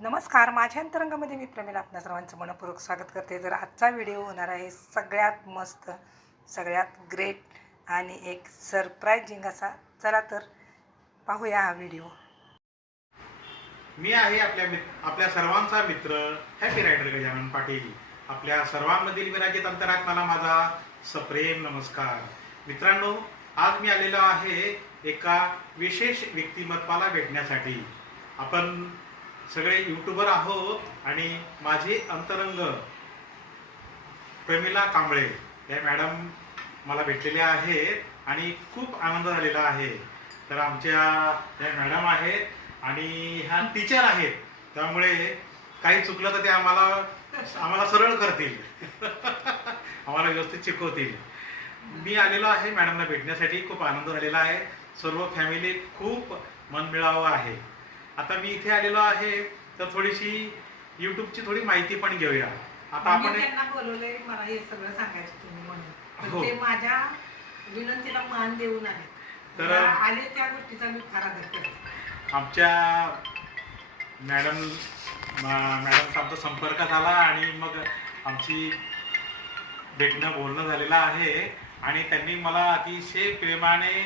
नमस्कार, माझ्या अंतरंगामध्ये मी प्रमिला आपल्या सर्वांचं मनपूर्वक स्वागत करते. जर आजचा व्हिडिओ होणार आहे सगळ्यात मस्त, सगळ्यात ग्रेट आणि एक सरप्राइजिंग असा. चला तर पाहूया हा व्हिडिओ. मी आहे आपल्या सर्वांचा मित्र हॅपी रायडर गजानन पाटील. आपल्या सर्वांमधील विराजित अंतरात्म्याला माझा सप्रेम नमस्कार. मित्रांनो, आज मी आलेलो आहे एका विशेष व्यक्तिमत्वाला भेटण्यासाठी. आपण सगळे यूट्यूबर आहोत आणि माझे अंतरंग प्रमिला कांबळे या मॅडम मला भेटलेल्या आहेत आणि खूप आनंद झालेला आहे. तर आमच्या या मॅडम आहेत आणि ह्या टीचर आहेत, त्यामुळे काही चुकलं तर ते आम्हाला सरळ करतील आम्हाला व्यवस्थित शिकवतील. मी आलेलो आहे मॅडमला भेटण्यासाठी. खूप आनंद झालेला आहे. सर्व फॅमिली खूप मनमिळावं आहे. आता मी इथे आलेलो आहे तर थोडीशी यूट्यूबची थोडी माहिती पण घेऊया. आता आपण त्यांना बोलवलंय मला हे सगळं सांगायचं तुम्ही म्हणून, हो. ते माझ्या विनंतीला मान देऊन आले. तर आले त्या गोष्टीचा मी फार आदर करते. आमच्या मॅडमचा आमचा संपर्क झाला आणि मग आमची भेटणं बोलणं झालेलं आहे आणि त्यांनी मला अतिशय प्रेमाने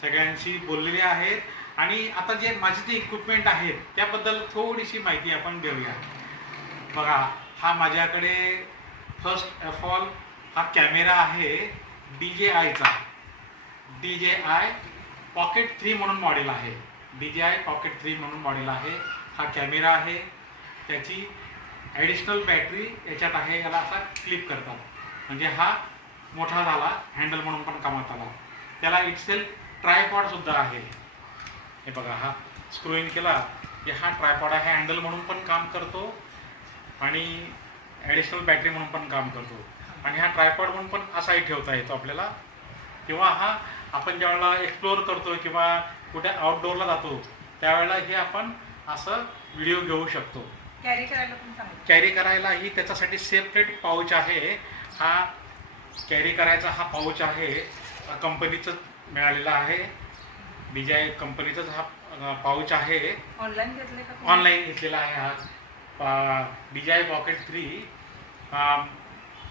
सगळ्यांशी बोललेले आहेत. आणि आता जे माझे जे इक्विपमेंट आहेत त्याबद्दल थोडीशी माहिती आपण देऊया. बघा, हा माझ्याकडे फर्स्ट ऑफ ऑल हा कॅमेरा आहे DJIचा. DJI पॉकेट 3 म्हणून मॉडेल आहे. DJI पॉकेट 3 म्हणून मॉडेल आहे. हा कॅमेरा आहे. त्याची ॲडिशनल बॅटरी याच्यात आहे. याला असा क्लिप करतात म्हणजे हा मोठा झाला, हँडल म्हणून पण कामात आला. त्याला इटसेल्फ ट्रायपॉडसुद्धा आहे. हे बघा, हा स्क्रूइंग केला की हा ट्रायपॉड आहे. हँडल म्हणून पण काम करतो आणि ॲडिशनल बॅटरी म्हणून पण काम करतो. आणि हा ट्रायपॉड म्हणून पण असाही ठेवता येतो आपल्याला. किंवा हा आपण ज्यावेळेला एक्सप्लोअर करतो किंवा कुठे आउटडोअरला जातो त्यावेळेला हे आपण असं व्हिडिओ घेऊ शकतो. कॅरी करायला पण चांगलं. कॅरी करायलाही त्याच्यासाठी सेपरेट पाऊच आहे. हा कॅरी करायचा हा पाऊच आहे, कंपनीचं मिळालेला आहे. DJI कंपनीचाच हा पाऊच आहे. ऑनलाईन घेतले का? ऑनलाईन घेतलेला आहे हा DJI पॉकेट 3.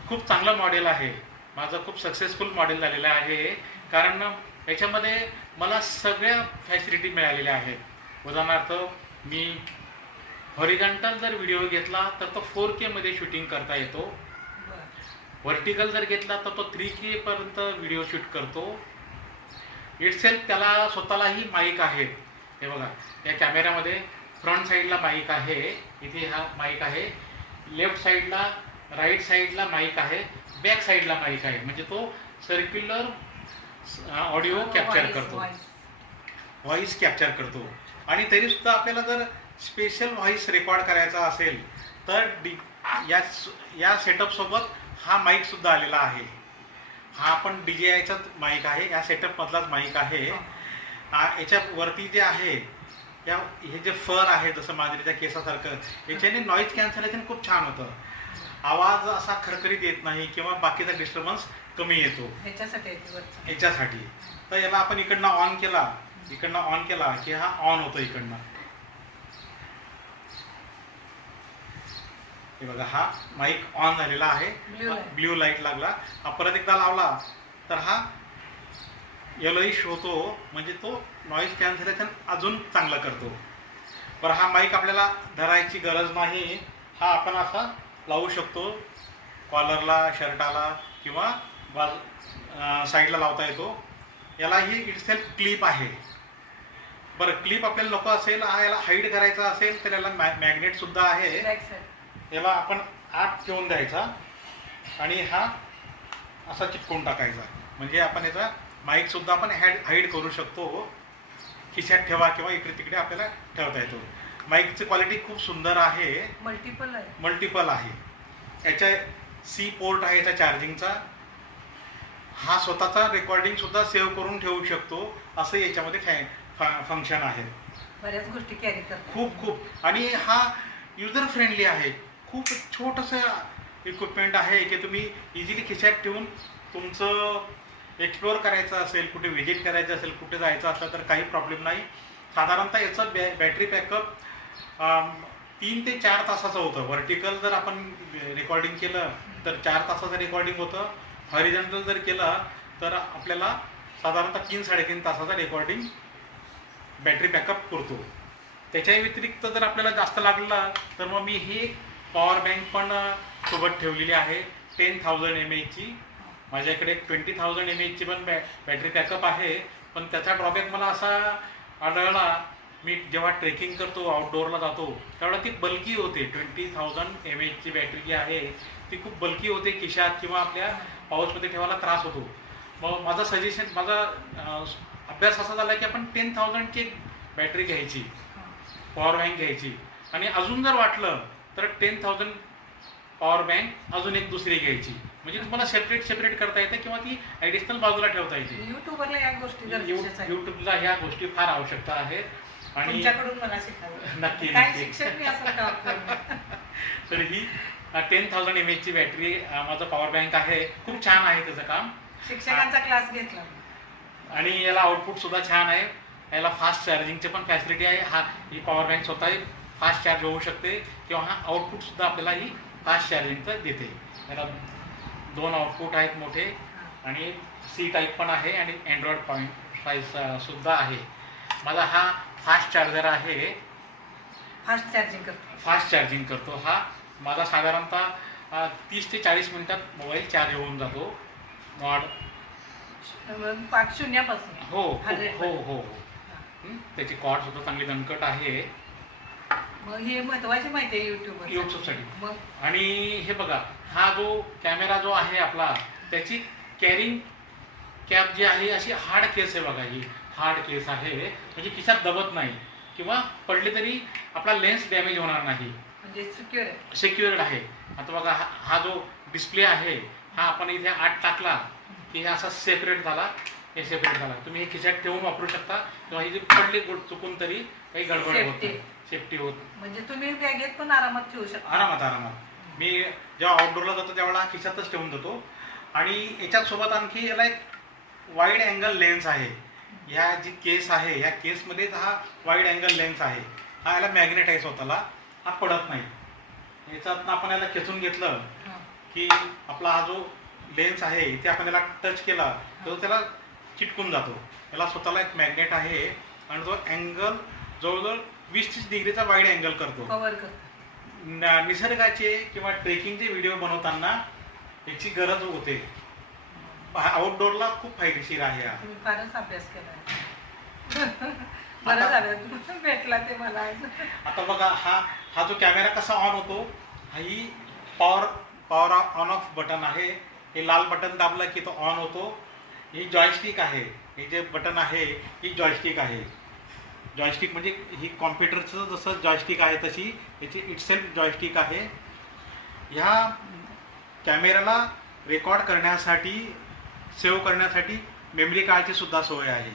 खूप चांगलं मॉडेल आहे. माझं खूप सक्सेसफुल मॉडेल झालेलं आहे, कारण याच्यामध्ये मला सगळ्या फॅसिलिटी मिळालेल्या आहेत. उदाहरणार्थ, मी हॉरिझॉन्टल जर व्हिडिओ घेतला तर तो 4K मध्ये शूटिंग करता येतो. व्हर्टिकल जर घेतला तर तो 3K पर्यंत व्हिडिओ शूट करतो. इटसेल्फ त्याला स्वतःलाही माईक आहे. हे बघा, या कॅमेऱ्यामध्ये फ्रंट साईडला माईक आहे. इथे हा माईक आहे. लेफ्ट साईडला, राईट साईडला माईक आहे. बॅक साईडला माईक आहे. म्हणजे तो सर्क्युलर ऑडिओ कॅप्चर करतो, व्हॉइस कॅप्चर करतो. आणि तरीसुद्धा आपल्याला जर स्पेशल व्हॉइस रेकॉर्ड करायचा असेल तर या सेटअपसोबत हा माईकसुद्धा आलेला आहे. हा पण DJIचाच माईक आहे. या सेटअपमधलाच माईक आहे. याच्यावरती जे आहे, हे जे फर आहे जसं मांजरीच्या केसासारखं, याच्याने नॉईज कॅन्सलेशन खूप छान होतं. आवाज असा खरखरीत येत नाही किंवा बाकीचा डिस्टर्बन्स कमी येतो याच्यासाठी. तर याला आपण इकडनं ऑन केला की हा ऑन होतो इकडनं. हे बघा, हा माईक ऑन झालेला आहे. ब्ल्यू लाईट लागला. हा परत एकदा लावला तर हा येलोइश होतो, म्हणजे तो नॉईज कॅन्सलेशन अजून चांगलं करतो. बरं, हा माईक आपल्याला धरायची गरज नाही. हा आपण असा लावू शकतो कॉलरला, शर्टाला किंवा साईडला लावता येतो. याला ही इटसेल्फ क्लिप आहे. बरं, क्लिप आपल्याला नको असेल, याला हाईड करायचा असेल तर याला मॅग्नेटसुद्धा आहे. याला आपण आत ठेवून द्यायचा आणि हा असा चिपकून टाकायचा. म्हणजे आपण याचा माईकसुद्धा आपण हाईड करू शकतो. खिशात ठेवा किंवा इकडे तिकडे आपल्याला ठेवता येतो. माईकची क्वालिटी खूप सुंदर आहे. मल्टिपल आहे. याच्या C पोर्ट आहे याचा चार्जिंगचा. हा स्वतःचा रेकॉर्डिंगसुद्धा सेव्ह करून ठेवू शकतो, असं याच्यामध्ये फंक्शन आहे. बऱ्याच गोष्टी कॅरी करतात. खूप. आणि हा युजर फ्रेंडली आहे. खूप छोटंसं इक्विपमेंट आहे की तुम्ही इझिली खिशात ठेवून तुमचं एक्सप्लोअर करायचं असेल, कुठे व्हिजिट करायचं असेल, कुठे जायचं असलं तर काही प्रॉब्लेम नाही. साधारणतः याचं बॅटरी बॅकअप 3 ते 4 तासाचं होतं. व्हर्टिकल जर आपण रेकॉर्डिंग केलं तर 4 तासाचं रेकॉर्डिंग होतं. हॉरिझॉन्टल जर केलं तर आपल्याला साधारणतः 3-3.5 तासाचा रेकॉर्डिंग बॅटरी बॅकअप करतो. त्याच्या व्यतिरिक्त जर आपल्याला जास्त लागला तर मग मी ही पॉवर बँक पण सोबत ठेवलेली आहे 10,000 mAhची. माझ्याकडे 20,000 mAhची पण बॅटरी बॅकअप आहे. पण त्याचा ड्रॉबॅक मला असा आढळला, मी जेव्हा ट्रेकिंग करतो, आउटडोअरला जातो, त्यावेळेला ती बल्की होते. 20,000 mAhची बॅटरी जी आहे ती खूप बल्की होते. खिशात किंवा आपल्या पाऊसमध्ये ठेवायला त्रास होतो. मग माझा अभ्यास असा झाला की आपण 10,000ची एक बॅटरी घ्यायची, पॉवर बँक घ्यायची, आणि अजून जर वाटलं तर 10,000 पॉवर बँक अजून एक दुसरी घ्यायची. म्हणजे तुम्हाला सेपरेट करता येते किंवा ती ॲडिशनल बाजूला ठेवता येते. युट्यूबरला या गोष्टी गरजेच्या आहेत. युट्यूबला ह्या गोष्टी फार आवश्यकता आहेत. आणि तुमच्याकडून मला शिकावं. नक्की काय नक्की. शिक्षक मी असं का वापरणार? तर ही 10,000 mAhची बॅटरी माझं पॉवर बँक आहे. खूप छान आहे त्याचं काम. शिक्षकांचा क्लास घेतला आणि याला आउटपुट सुद्धा छान आहे. याला फास्ट चार्जिंगची पण फॅसिलिटी आहे. ही पॉवर बँक स्वतः फास्ट चार्ज होऊ शकते किंवा हा आउटपुट सुद्धा आपल्याला ही फास्ट चार्जिंगचं देते. याला 2 आउटपुट आहेत मोठे, आणि सी टाईप पण आहे, आणि अँड्रॉइड पॉईंट सुद्धा आहे. माझा हा फास्ट चार्जर आहे. फास्ट चार्जिंग करतो हा. माझा साधारणतः 30 ते 40 मिनिटात मोबाईल चार्ज होऊन जातो. शून्यापासून. हो हो हो. त्याची कॉर्ड सुद्धा चांगली दणकट आहे. मग हे महत्वाची माहिती आहे युट्यूबसाठी. मग आणि हे बघा, हा जो कॅमेरा जो आहे आपला, त्याची कॅरिंग कॅप जी आहे अशी हार्ड केस आहे बघा. ही हार्ड केस आहे, म्हणजे खिशात दबत नाही किंवा पडली तरी आपला लेन्स डॅमेज होणार नाही. म्हणजे सिक्युअर्ड आहे. आता बघा, हा जो डिस्प्ले आहे हा आपण इथे आत टाकला की हे असा सेपरेट झाला. हे सेपरेट झाला. तुम्ही हे खिशात ठेवून वापरू शकता किंवा ही जी पडली चुकून तरी काही गडबड होत नाही. सेफ्टी होत. म्हणजे तुम्ही बॅगेत पण आरामात ठेवू शकता. आरामात. मी जेव्हा आउटडोअरला जातो त्यावेळेला हा खिशातच ठेवून जातो. आणि याच्यात सोबत आणखी याला एक वाईड अँगल लेन्स आहे. ह्या जी केस आहे, ह्या केसमध्ये हा वाईड अँगल लेन्स आहे. हा याला मॅग्नेट आहे स्वतःला, हा पडत नाही. याच्यातनं आपण याला खेचून घेतलं की आपला हा जो लेन्स आहे इथे आपण याला टच केला तर त्याला चिटकून जातो. याला स्वतःला एक मॅग्नेट आहे, आणि तो अँगल जवळजवळ 20-30 डिग्रीचा वाईड अँगल करतो. कव्हर करतो. निसर्गाचे किंवा ट्रेकिंगचे व्हिडिओ बनवताना याची गरज होते. आउटडोअरला खूप फायदेशीर आहे. तुम्ही फारच अभ्यास केला. बरं झालं भेटला ते मला. आता बघा, हा जो कॅमेरा कसा ऑन होतो, ही पॉवर ऑन ऑफ बटन आहे. हे लाल बटन दाबलं की तो ऑन होतो. ही जॉयस्टिक आहे. हे जे बटन आहे ही जॉयस्टिक आहे. जॉयस्टिक म्हणजे ही कॉम्प्युटरचं जसं जॉयस्टिक आहे तशी याची इटसेल्फ जॉयस्टिक आहे. ह्या कॅमेऱ्याला रेकॉर्ड करण्यासाठी, सेव्ह करण्यासाठी मेमरी कार्डची सुद्धा सोय आहे.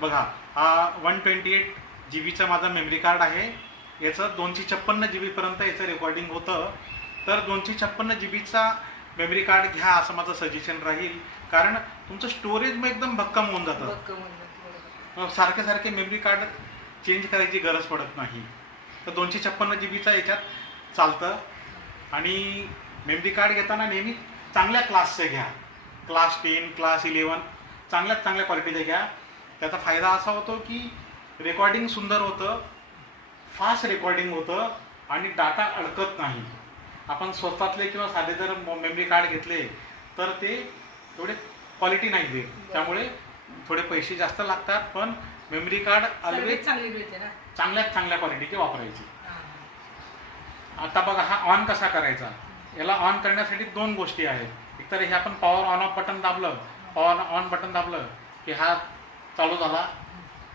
बघा, हा 128 GB माझा मेमरी कार्ड आहे. याचं 256 GB पर्यंत याचं रेकॉर्डिंग होतं. तर 256 GBचा मेमरी कार्ड घ्या असं माझं सजेशन राहील. कारण तुमचं स्टोरेज मग एकदम भक्कम होऊन जातं. सारखे मेमरी कार्ड चेंज करायची गरज पडत नाही. तर 256 GBचा याच्यात चालतं. आणि मेमरी कार्ड घेताना नेहमी चांगल्या क्लासचे घ्या. क्लास 10, क्लास 11 चांगल्या क्वालिटीचे घ्या. त्याचा फायदा असा होतो की रेकॉर्डिंग सुंदर होतं, फास्ट रेकॉर्डिंग होतं, आणि डाटा अडकत नाही. आपण स्वतःतले किंवा साधे जर मेमरी कार्ड घेतले तर ते थोडे क्वालिटी नाही देत. त्यामुळे थोडे पैसे जास्त लागतात, पण मेमरी कार्ड ऑलवेज चांगली मिळते ना, चांगल्या क्वालिटीचे वापरायची. आता बघा, हा ऑन कसा करायचा. याला ऑन करण्यासाठी 2 गोष्टी आहेत. एकतर हे आपण पॉवर ऑन ऑफ बटन दाबलं, पॉवर ऑन बटन दाबलं की हा चालू झाला.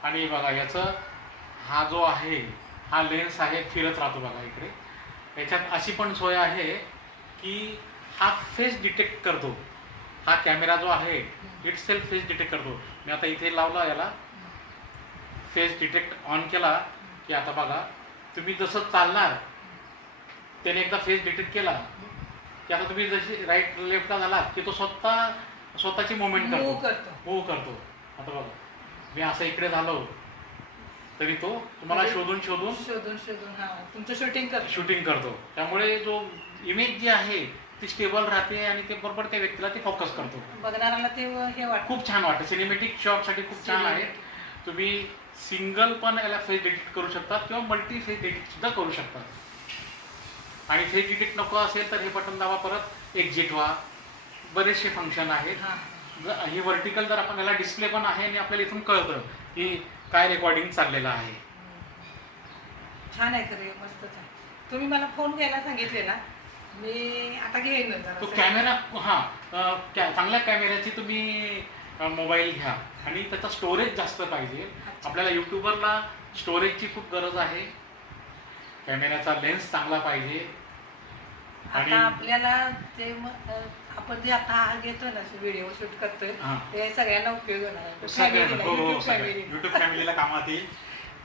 आणि बघा, याचं हा जो आहे हा लेन्स आहे फिरत राहतो बघा इकडे. याच्यात अशी पण सोय आहे की हा फेस डिटेक्ट करतो. हा कॅमेरा जो आहे इट सेल्फ फेस डिटेक्ट करतो. मी आता इथे लावला, याला फेस डिटेक्ट ऑन केला की आता बघा, तुम्ही जसं चालणार त्याने एकदा फेस डिटेक्ट केला की आता तुम्ही जशी राईट लेफ्टला झाला की तो स्वतःची मुवमेंट मूव्ह करतो. आता बघा, मी असं इकडे झालो तरी तो तुम्हाला शोधून हा तुमचं शूटिंग करतो. त्यामुळे जो इमेज जी आहे ती स्टेबल राहते आणि ते बरोबर त्या व्यक्तीला ते फोकस करतो. बघणाऱ्याला ते हे वाटतं, खूप छान वाटतं. सिनेमॅटिक शॉटसाठी खूप छान आहे. तुम्ही सिंगल पण याला फेस एडिट करू शकतात किंवा मल्टी फेस एडिट सुद्धा करू शकतात. आणि फेस एडिट नको असेल तर हे बटन दाबा, परत एक्झिट व्हा. बरेचसे फंक्शन आहेत. हे व्हर्टिकल जर आपण याला डिस्प्ले पण आहे आणि आपल्याला इथून कळतं की काय रेकॉर्डिंग चाललेलं आहे. छान आहे खरे, मस्तच आहे. तुम्ही मला फोन घ्यायला सांगितलेला, मी आता घेईन. तो कॅमेरा चांगल्या कॅमेऱ्याची तुम्ही मोबाईल घ्या आणि त्याचा स्टोरेज जास्त पाहिजे. आपल्याला यूट्यूबरला स्टोरेजची खूप गरज आहे. कॅमेऱ्याचा लेन्स चांगला पाहिजे. आणि आता आपल्याला ते आपण जे आता हा घेतोय ना व्हिडिओ शूट करतोय ते सगळ्यांना उपयोग होणार आहे. युट्यूब फॅमिलीला कामात येईल.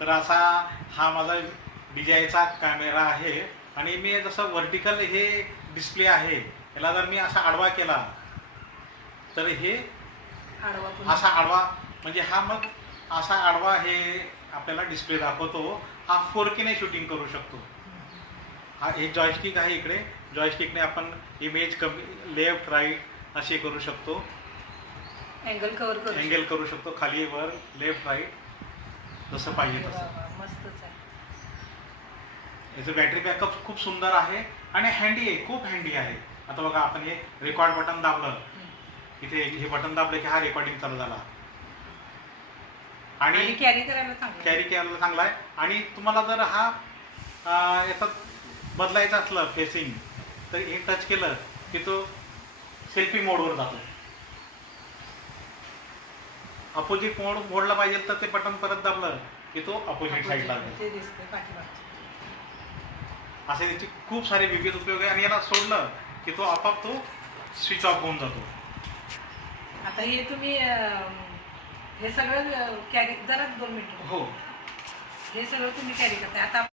तर असा हा माझा DJIचा कॅमेरा आहे. आणि मी जसं व्हर्टिकल हे डिस्प्ले आहे, याला जर मी असा आडवा केला तर हे असा आडवा, म्हणजे हा मग असा आडवा हे आपल्याला डिस्प्ले दाखवतो. हा 4K ने शूटिंग करू शकतो. हा एक जॉयस्टिक आहे इकडे. जॉयस्टिकने आपण इमेज कमी लेफ्ट राईट असे करू शकतो. अँगल करू शकतो, खाली वर लेफ्ट राईट जसं पाहिजे तसं. मस्तच आहे. याचं बॅटरी बॅकअप खूप सुंदर आहे आणि हँडी आहे, खूप हँडी आहे. आता बघा, आपण हे रेकॉर्ड बटन दाबलं, इथे हे बटन दाबलं की हा रेकॉर्डिंग चालू झाला. आणि कॅरी करायला चांगला आहे. आणि तुम्हाला जर हा याचा बदलायचं असलं फेसिंग, तर हे टच केलं की तो सेल्फी मोडवर जातो. अपोजिट मोडला पाहिजे तर ते बटन परत दाबलं की तो अपोजिट साईडला जातो. असे त्याचे खूप सारे विविध उपयोग आहे. आणि याला सोडलं की तो आपोआप तो स्विच ऑफ होऊन जातो. आता हे तुम्ही हे सगळं कॅरी, जरा 2 मिनिट. हो, हे सगळं तुम्ही कॅरी करताय. आता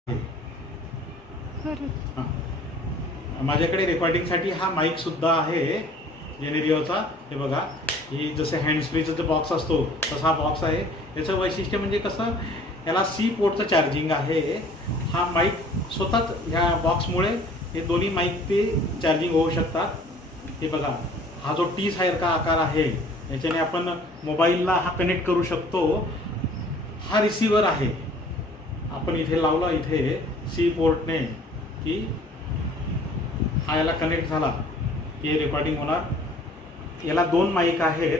माझ्याकडे रेकॉर्डिंगसाठी हा माईक सुद्धा आहे जेनेरिओचा. हे बघा, ही जसं हँड्स फ्रीचा जो बॉक्स असतो तसा बॉक्स आहे. याचं वैशिष्ट्य म्हणजे कसं, याला C पोर्टचं चार्जिंग आहे. हा माईक स्वतःच ह्या बॉक्समुळे हे दोन्ही माईक ते चार्जिंग होऊ शकतात. हे बघा, हा जो T सारखा आकार आहे याच्याने आपण मोबाईलला हा कनेक्ट करू शकतो. हा रिसिव्हर आहे. आपण इथे लावला, इथे C पोर्टने की हा याला कनेक्ट झाला की हे रेकॉर्डिंग होणार. याला 2 माईक आहेत.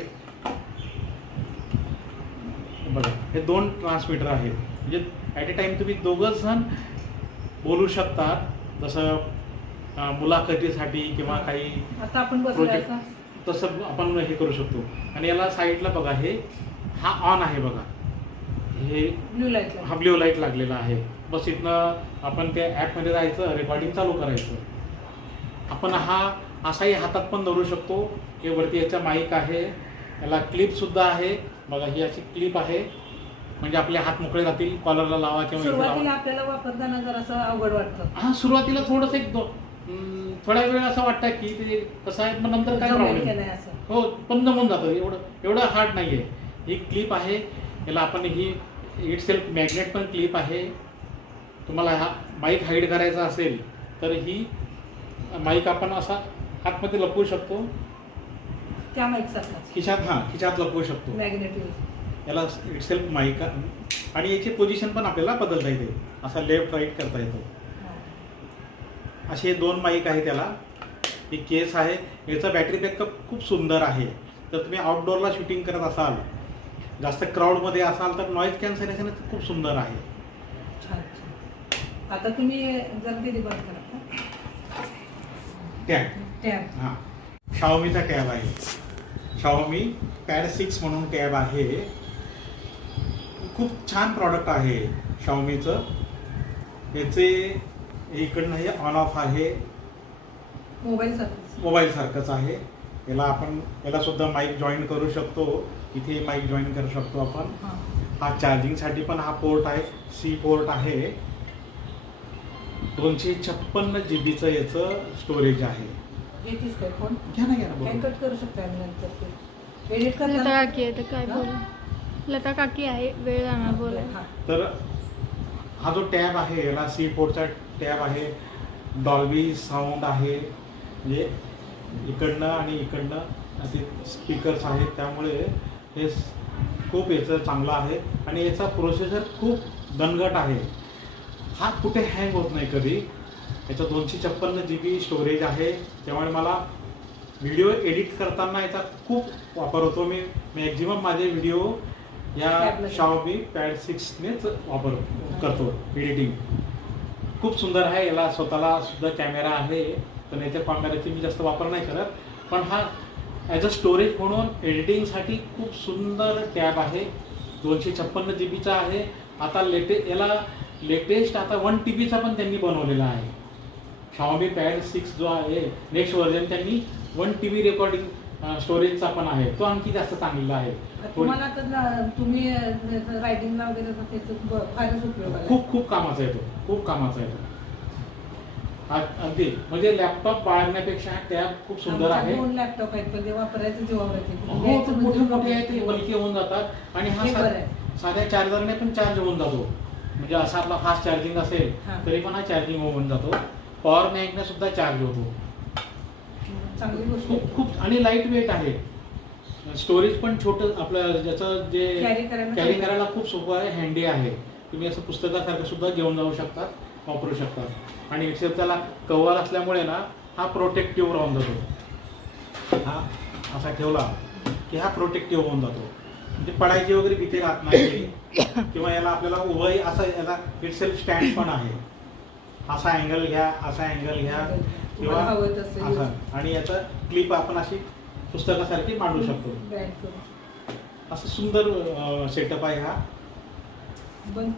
बघा, हे 2 ट्रान्समीटर आहेत. म्हणजे ॲट ए टाइम तुम्ही 2 जण बोलू शकतात. जसं मुलाखतीसाठी किंवा काही आता आपण प्रोजेक्ट, तसं आपण हे करू शकतो. आणि याला साईडला बघा, हा ऑन आहे बघा, हे ब्ल्यू लाईट लागलेला आहे. बस इथनं आपण त्या ॲपमध्ये जायचं, रेकॉर्डिंग चालू करायचं. आपण हा असाही हातात पण धरू शकतो. हे वरती याचा माईक आहे. याला क्लिपसुद्धा आहे. बघा, ही अशी क्लिप आहे, म्हणजे आपले हात मोकळे राहतील. कॉलरला लावा किंवा सुरुवातीला आपल्याला वापरताना जरासं अवघड वाटतं. हा, सुरुवातीला थोडंसं थोडा वेळ असं वाटतं की ते कसं आहे, पण नंतर काय प्रॉब्लेम. हो, पण जमून जातं. एवढं हार्ड नाही आहे. ही क्लिप आहे. याला आपण ही इट सेल्फ मॅग्नेट पण क्लिप आहे. तुम्हाला हा माईक हाईड करायचा असेल तर ही माईक आपण असा आतमध्ये लपवू शकतो. त्या माईकसारखा खिशात लपवू शकतो. मॅग्नेट याला इट सेल्फ माईक. आणि याची पोझिशन पण आपल्याला बदलता येते. असा लेफ्ट राईट करता येतो. असे 2 माईक आहे त्याला. ही केस आहे. याचा बॅटरी बॅकअप खूप सुंदर आहे. तर तुम्ही आउटडोअरला शूटिंग करत असाल, जास्त क्राऊडमध्ये असाल तर नॉईज कॅन्सलेशन खूप सुंदर आहे. आता तुम्ही जर दिली बंद करा. टॅब, हां, Xiaomiचा टॅब आहे. Xiaomi Pad 6 म्हणून टॅब आहे. खूप छान प्रॉडक्ट आहे Xiaomiचं. याचे इकडनं हे ऑन ऑफ आहे. मोबाईल सारखंच आहे. याला सुद्धा माईक जॉईन करू शकतो. इथे माईक जॉईन करू शकतो आपण. हा चार्जिंगसाठी पण हा पोर्ट आहे. C पोर्ट आहे. 256 GB याचं स्टोरेज आहे. फोन घ्या ना. कट करू शकता. नंतर एडिट काय लता काकी आहे, वेळ जाणार बोलाय. हां. तर हा जो टॅब आहे याला C4चा टॅब आहे, डॉल्बी साऊंड आहे, म्हणजे इकडनं आणि इकडनं ते स्पीकर्स आहेत, त्यामुळे हे खूप याचं चांगलं आहे आणि याचा प्रोसेसर खूप दणकट आहे. हा कुठे हँग होत नाही कधी. याचा 256 GB स्टोरेज आहे, त्यामुळे मला व्हिडिओ एडिट करताना याचा खूप वापर होतो. मी मॅक्झिमम माझे व्हिडिओ या Xiaomi Pad 6नेच वापर करतो एडिटिंग. खूप सुंदर आहे. याला स्वतःला सुद्धा कॅमेरा आहे, पण याच्या कॅमेऱ्याची मी जास्त वापर नाही करत. पण हा ॲज अ स्टोरेज म्हणून एडिटिंगसाठी खूप सुंदर टॅब आहे. 256 GBचा आहे. आता याला लेटेस्ट आता 1 TBचा पण त्यांनी बनवलेला आहे. Xiaomi Pad 6 जो आहे नेक्स्ट व्हर्जन त्यांनी 1 TB रेकॉर्डिंग स्टोरेजचा पण आहे. तो आणखी जास्त चांगला आहे. तुम्हाला तर तुम्ही रायटिंगला वगैरे तर त्याचं फारच उपयोग आहे. खूप खूप कामाचा आहे तो, खूप कामाचा आहे तो. अगदी म्हणजे लॅपटॉप बाळगण्यापेक्षा हा टॅब खूप सुंदर आहे. 2 लॅपटॉप आहेत पण ते वापरायचं जीवावर येते. हो, तो मोठे आहे, ते बल्की होऊन जातात आणि हा हे बरं आहे. साध्या चार्जरने पण चार्ज होऊन जातो. म्हणजे असा आपला फास्ट चार्जिंग असेल हां. तरी पण हा चार्जिंग होऊन जातो. पॉवर बँकने सुद्धा चार्ज होतो. चांगली गोष्ट खूप खूप आणि लाईट वेट आहे. स्टोरेज पण छोटं आपलं ज्याचं जे कॅरी करायला खूप सोपं आहे, हँडी आहे. तुम्ही असं पुस्तकासारखं सुद्धा घेऊन जाऊ शकता, वापरू शकता. आणि एक्सेप्ट त्याला कव्हर असल्यामुळे ना हा प्रोटेक्टिव्ह राहून जातो. हा असा ठेवला की हा प्रोटेक्टिव्ह होऊन जातो. म्हणजे पडायची वगैरे भीती राहत नाही. किंवा याला आपल्याला उभंही असं याला इटसेल्फ स्टँड पण आहे. असा अँगल घ्या, असा अँगल घ्या किंवा असं. आणि याचं क्लिप आपण अशी पुस्तकासारखी मांडू शकतो. असं सुंदर सेटअप आहे हा. बंद